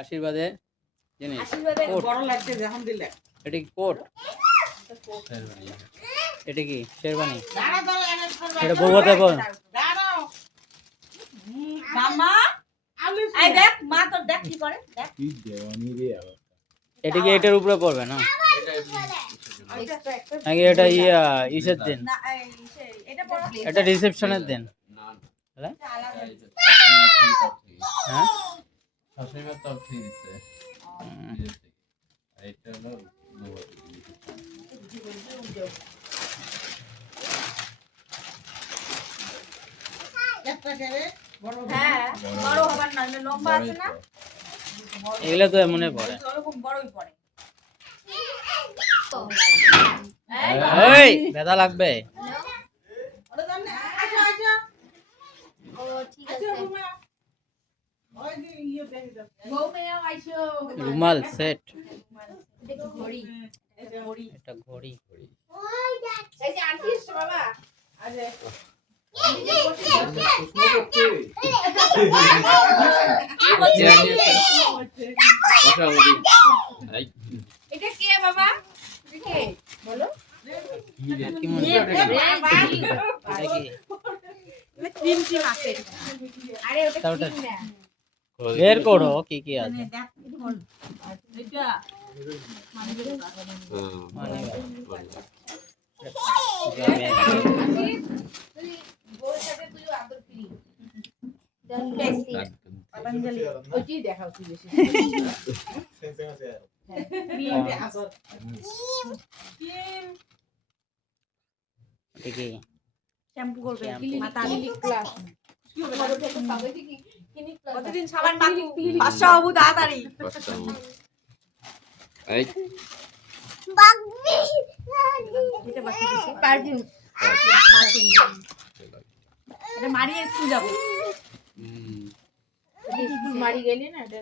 আশীর্বাদে জিনিস আশীর্বাদে বড় লাগছে যখন দিলে এটা কি কোট? এটা কি? শেরবানি। এটা বৌভাতে বল দাঁড়াও। মামা আলু এই দেখ মা তোর দেখ কি করে দেখ। কি দেওয়ানি রে আবার। এটা কি এটার উপরে পড়বে না? নাকি এটা ইয়া ইসের দিন? না এই সে- এটা বড় এটা রিসেপশনের দিন। হ্যাঁ? হ্যাঁ। দিচ্ছে বিদেশ থেকে। আর এটা হলো হ্যাঁ বড় হবার না লম্বা আছে না? এগুলো তো এমনে পড়ে। ওরকম বড়ই পড়ে। এই ব্যথা লাগবে। ঠিক আছে। রুমাল সেট ঘড়ি ঘড়ি এটা আরে এটা কে বাবা বলো কি মনে হয়? এ, বাবা। এটা কি? ক্রিম ক্রিম আছে আরে ওটা বের করো কি কি আছে মানে মানে শ্যাম্পু করবে. মাথা ক্লিনিক ক্লাস কি ক্লিনিক ক্লাস প্রতিদিন সাবান মাখু পাঁচশো হবু তাড়াতাড়ি। এটা বাকি দিছে। পারফিউম। এটা মারিয়ে স্কুল যাব। মারি গেলি না? এটা